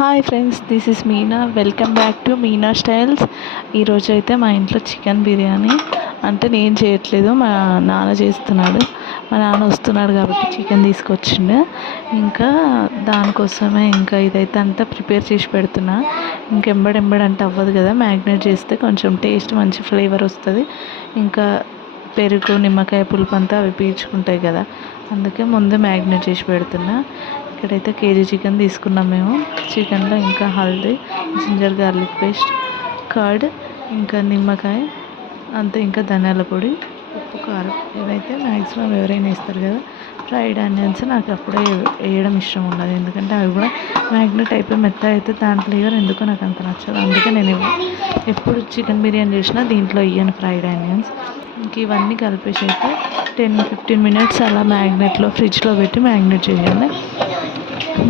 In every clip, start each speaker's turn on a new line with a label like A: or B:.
A: Hi friends this is Meena welcome back to Meena styles ఈరోజు అయితే మా ఇంట్లో చికెన్ బిర్యానీ. అంటే నేను చేయట్లేదు మా నాన్న చేస్తున్నాడు. మా నాన్న వస్తున్నాడు కాబట్టి చికెన్ తీసుకొచ్చిండు. ఇంకా దానికోసమే ఇంకా ఇదైతే అంతా ప్రిపేర్ చేసి పెడుతున్నా. ఇంకెంబడెంబడి అంటే అవ్వదు కదా మ్యాగ్నేట్ చేస్తే కొంచెం టేస్ట్ మంచి ఫ్లేవర్ వస్తుంది. ఇంకా పెరుగు నిమ్మకాయ పులుపు అంతా అవి పీల్చుకుంటాయి కదా అందుకే ముందు మ్యాగ్నేట్ చేసి పెడుతున్నా. ఇక్కడైతే కేజీ చికెన్ తీసుకున్నాం మేము. చికెన్లో ఇంకా haldi ginger garlic paste curd ఇంకా నిమ్మకాయ అంతే ఇంకా ధనియాల పొడి ఉప్పు కారం. ఇవైతే మ్యాక్సిమం ఎవరైనా వేస్తారు కదా. ఫ్రైడ్ ఆనియన్స్ నాకు అప్పుడే వేయడం ఇష్టం ఉండదు. ఎందుకంటే అవి కూడా మ్యాగ్నెట్ అయిపోయి మెత్త అయితే దాని ఫ్లేవర్ ఎందుకో నాకు అంత నచ్చదు. అందుకే నేను ఎప్పుడు చికెన్ బిర్యానీ చేసినా దీంట్లో వేయను ఫ్రైడ్ ఆనియన్స్. ఇంక ఇవన్నీ కలిపేసి అయితే టెన్ ఫిఫ్టీన్ మినిట్స్ అలా మ్యాగ్నెట్లో ఫ్రిడ్జ్లో పెట్టి మ్యాగ్నెట్ చేయాలి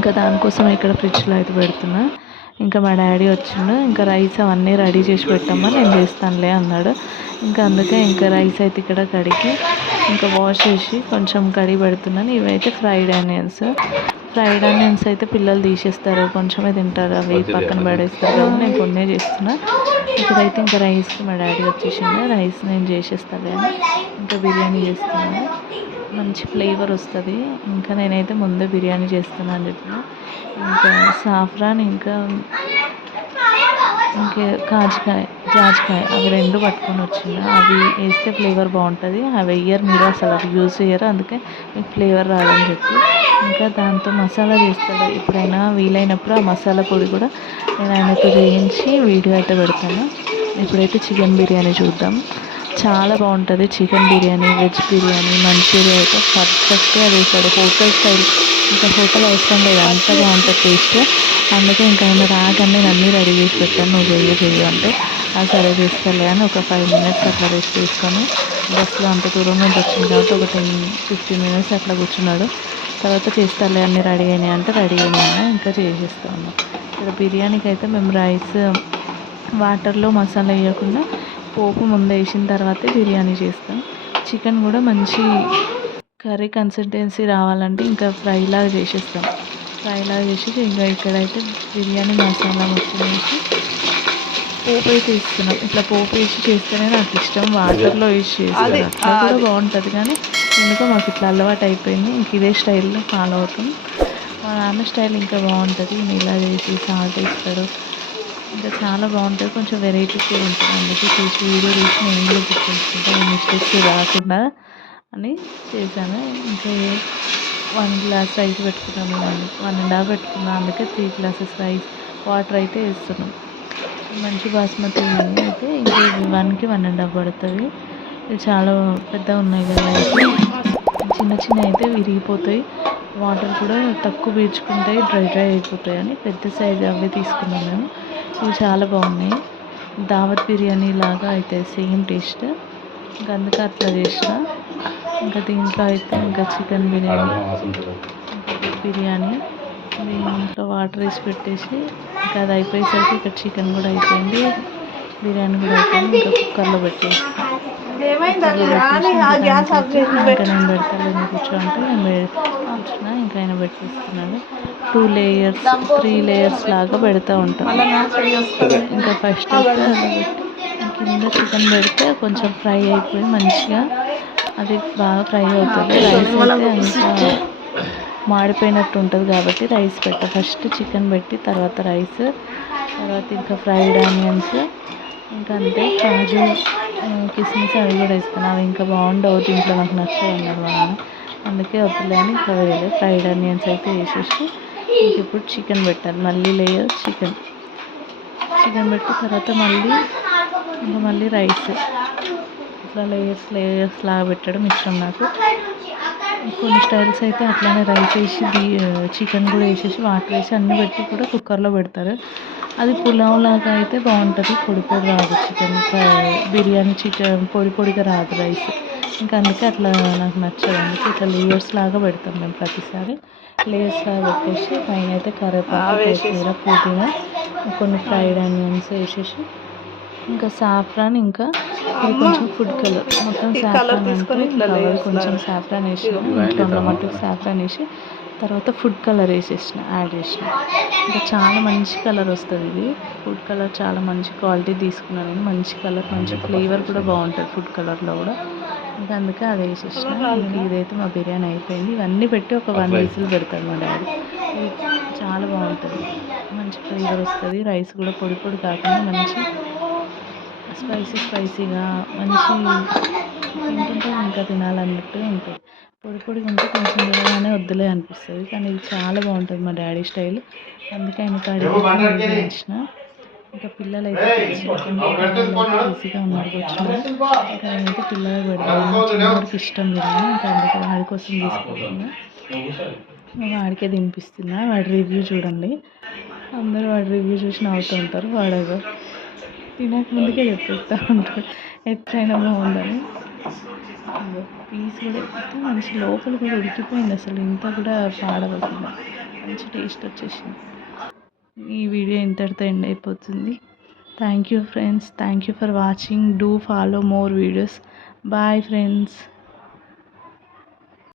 A: ఇంకా దానికోసం ఇక్కడ ఫ్రిడ్జ్లో అయితే పెడుతున్నా. ఇంకా మా డాడీ వచ్చిండు. ఇంకా రైస్ అవన్నీ రెడీ చేసి పెట్టమ్మా నేను చేస్తానులే అన్నాడు. ఇంకా అందుకే ఇంకా రైస్ అయితే ఇక్కడ కడిగి ఇంకా వాష్ చేసి కొంచెం కడిగి పెడుతున్నాను. ఇవైతే ఫ్రైడ్ ఆనియన్స్. ఫ్రైడ్ ఆనియన్స్ అయితే పిల్లలు తీసేస్తారు. కొంచెమే తింటారు. అవి పక్కన పడేస్తారు. కాబట్టి నేను కొన్నే చేస్తున్నా. ఇక్కడైతే ఇంకా రైస్కి మా డాడీ వచ్చేసిండు. రైస్ నేను చేసేస్తాను ఇంకా బిర్యానీ చేస్తున్నాను మంచి ఫ్లేవర్ వస్తుంది. ఇంకా నేనైతే ముందే బిర్యానీ చేస్తున్నాను అని చెప్పిన. ఇంకా సాఫ్రాన్ ఇంకా ఇంకా కాజకాయ జాజికాయ అవి రెండు పట్టుకొని వచ్చిన. అవి వేస్తే ఫ్లేవర్ బాగుంటుంది. అవి వేయరు మీరు అసలు అవి యూజ్ చేయరు. అందుకే మీకు ఫ్లేవర్ రాదని చెప్పి. ఇంకా దాంతో మసాలా చేస్తారు ఎప్పుడైనా వీలైనప్పుడు ఆ మసాలా పొడి కూడా నేను ఆయనకు చేయించి వీడియో అయితే పెడతాను. ఇప్పుడైతే చికెన్ బిర్యానీ చూద్దాం. చాలా బాగుంటుంది. Chicken biryani veg biryani Manchuria అయితే పర్ఫెక్ట్గా వేశాడు హోటల్ స్టైల్. ఇంకా హోటల్ అవసరం లేదు. అంత బాగుంటుంది టేస్ట్. అందుకే ఇంకా ఆయన రాగానే అన్నీ రెడీ చేసి పెట్టాను. నువ్వు చెయ్యి చెయ్యి అంటే. ఆ సరే చేస్తాలే అని ఒక ఫైవ్ మినిట్స్ అట్లా రెస్ట్ తీసుకొని బస్సులో అంత దూరం నుంచి వచ్చింది కాబట్టి ఒక టెన్ ఫిఫ్టీన్ మినిట్స్ అట్లా కూర్చున్నాడు. తర్వాత చేస్తాలే అన్నీ రెడీ అయినాయి అంటే రెడీ అయినాయి ఇంకా చేసేస్తాను ఇక్కడ బిర్యానీకి అయితే మేము రైస్ వాటర్లో మసాలా వేయకుండా పోపు ముందు వేసిన తర్వాతే బిర్యానీ చేస్తాం. చికెన్ కూడా మంచి కర్రీ కన్సిస్టెన్సీ రావాలంటే ఇంకా ఫ్రైలాగా చేసేస్తాం. ఫ్రైలాగా చేసి ఇంకా ఇక్కడైతే బిర్యానీ మసాలా మొత్తం వేసి పోపు అయితే ఇస్తున్నాం ఇట్లా పోపు వేసి చేస్తేనే నాకు ఇష్టం. వాటర్లో వేసి చేస్తాను అట్లా కూడా బాగుంటుంది కానీ ఎందుకో మాకు ఇట్లా అలవాటు అయిపోయింది. ఇంక ఇదే స్టైల్లో ఫాలో అవుతాం. మా నాన్న స్టైల్ ఇంకా బాగుంటుంది. ఇలా చేసి సాల్ట్ వేస్తాడు. ఇంకా చాలా బాగుంటుంది. కొంచెం వెరైటీ కూడా ఉంటుంది. అందుకే చూసి వీడియో తీసి నేను కూడా గుర్తుంచుకుంటాను మిస్టేక్స్ రాకుండా అని చేశాను. ఇంకా వన్ గ్లాస్ రైస్ పెట్టుకున్నాను వన్ అండ్ హాఫ్ పెట్టుకున్నాను అందుకే త్రీ గ్లాసెస్ రైస్ వాటర్ అయితే వేస్తున్నాం. మంచి బాస్మతి అయితే ఇంకా వన్కి వన్ అండ్ హాఫ్ పడుతుంది. ఇవి చాలా పెద్దగా ఉన్నాయి కదా అయితే. చిన్న చిన్న అయితే విరిగిపోతాయి. వాటర్ కూడా తక్కువ పీల్చుకుంటాయి డ్రై డ్రై అయిపోతాయి అని పెద్ద సైజు అవి తీసుకున్నాం మేము ఇవి చాలా బాగున్నాయి. దావత్ బిర్యానీ లాగా అయితే సేమ్ టేస్ట్. ఇంకా అందుకే అట్లా చేసిన. ఇంకా దీంట్లో అయితే ఇంకా చికెన్ బిర్యానీ. బిర్యానీ. దీంట్లో వాటర్ వేసి పెట్టేసి ఇంకా అది అయిపోయేసరికి ఇక్కడ చికెన్ కూడా అయిపోయింది. బిర్యానీ కూడా అయిపోయింది. ఇంకా కుక్కర్లో పెట్టేసి ఇంకా నేను పెడతాను. కూర్చో అంటే నేను కూర్చున్నా. ఇంకా ఆయన పెట్టేస్తున్నాడు. టూ లేయర్స్ త్రీ లేయర్స్ లాగా పెడతా ఉంటాను ఇంకా ఫస్ట్ అయితే కింద చికెన్ పెడితే కొంచెం ఫ్రై అయిపోయి మంచిగా అది బాగా ఫ్రై అవుతుంది. రైస్ అయితే ఇంకా మాడిపోయినట్టు ఉంటుంది కాబట్టి రైస్ పెట్ట. ఫస్ట్ చికెన్ పెట్టి తర్వాత రైస్ తర్వాత ఇంకా ఫ్రైడ్ ఆనియన్స్ ఇంకా అంతే. కాజు కిస్మిస్ అవి కూడా వేస్తాను అవి ఇంకా బాగుండవు దీంట్లో నాకు నచ్చవు మా అందుకే వద్దులే అని ఇంకా వేయలేదు. ఫ్రైడ్ ఆనియన్స్ అయితే వేసేసి ఇంక ఇప్పుడు చికెన్ పెట్టాలి. మళ్ళీ లేయర్ చికెన్. చికెన్ పెట్టి తర్వాత మళ్ళీ ఇంకా మళ్ళీ రైస్. ఇట్లా లేయర్స్ లేయర్స్ లాగా పెట్టడం ఇష్టం నాకు. కొన్ని స్టైల్స్ అయితే అట్లానే రైస్ వేసి చికెన్ కూడా వేసేసి వాటర్ వేసి అన్నీ పెట్టి కూడా కుక్కర్లో పెడతారు. అది పులావ్ లాగా అయితే బాగుంటుంది. పొడి పొడి రాదు చికెన్ బిర్యానీ చికెన్ పొడి పొడిగా రాదు రైస్. ఇంకా అందుకే అట్లా నాకు నచ్చదు. అందుకే ఇట్లా లేయర్స్ లాగా పెడతాం మేము ప్రతిసారి. లేయర్స్ లాగా పెట్టేసి పైన అయితే కరివేపాకు కొత్తిమీర పుదీనా కొన్ని ఫ్రైడ్ ఆనియన్స్ వేసేసి ఇంకా సాఫ్రాన్ ఇంకా ఇది కొంచెం ఫుడ్ కలర్. మొత్తం సాఫ్రాన్ కలర్ కొంచెం సాఫ్రాన్ వేసి ఉన్న మట్టుకు సాఫ్రాన్ వేసి తర్వాత ఫుడ్ కలర్ వేసేసిన యాడ్ చేసిన. ఇంకా చాలా మంచి కలర్ వస్తుంది ఇది. ఫుడ్ కలర్ చాలా మంచి క్వాలిటీ తీసుకున్నాను నేను. మంచి కలర్ మంచి ఫ్లేవర్ కూడా బాగుంటుంది ఫుడ్ కలర్లో కూడా. ఇంకా అందుకే అది వేసేసిన. ఇంక ఇదైతే మా బిర్యానీ అయిపోయింది. ఇవన్నీ పెట్టి ఒక వన్ విజిల్ పెడతాడు మా డాడీ. ఇది చాలా బాగుంటుంది. మంచి ఫ్లేవర్ వస్తుంది. రైస్ కూడా పొడి పొడి కాకుండా మంచి స్పైసీ స్పైసీగా మంచి తింటుంటే ఇంకా తినాలన్నట్టు ఉంటుంది. పొడి పొడిగా ఉంటే కొంచెం తినగానే వద్దులే అనిపిస్తుంది కానీ ఇది చాలా బాగుంటుంది మా డాడీ స్టైల్. అందుకే ఆయన కాడికి చేసిన. ఇంకా పిల్లలు అయితే ఈజీగా ఉన్నారు వచ్చిన ఇంకా నేనైతే పిల్లలకు పెడతాను ఇష్టం బిర్యానీ ఇంకా అందుకే వాడి కోసం తీసుకుంటున్నా. వాడికే తినిపిస్తున్నా. వాడి రివ్యూ చూడండి. అందరూ వాడి రివ్యూ చూసి నవ్వుతూ ఉంటారు వాడు తినక ముందుకే చెప్పేస్తూ ఉంటాడు. ఎట్లయినా బాగుందని పీస్ కూడా ఎంత మంచి లోపల కూడా ఉడికిపోయింది అసలు. ఇంత కూడా పాడవకుండా. మంచి టేస్ట్ వచ్చేసింది. ఈ వీడియో ఇంతటితో ఎండ్ అయిపోతుంది. Thank you friends thank you for watching do follow more videos bye friends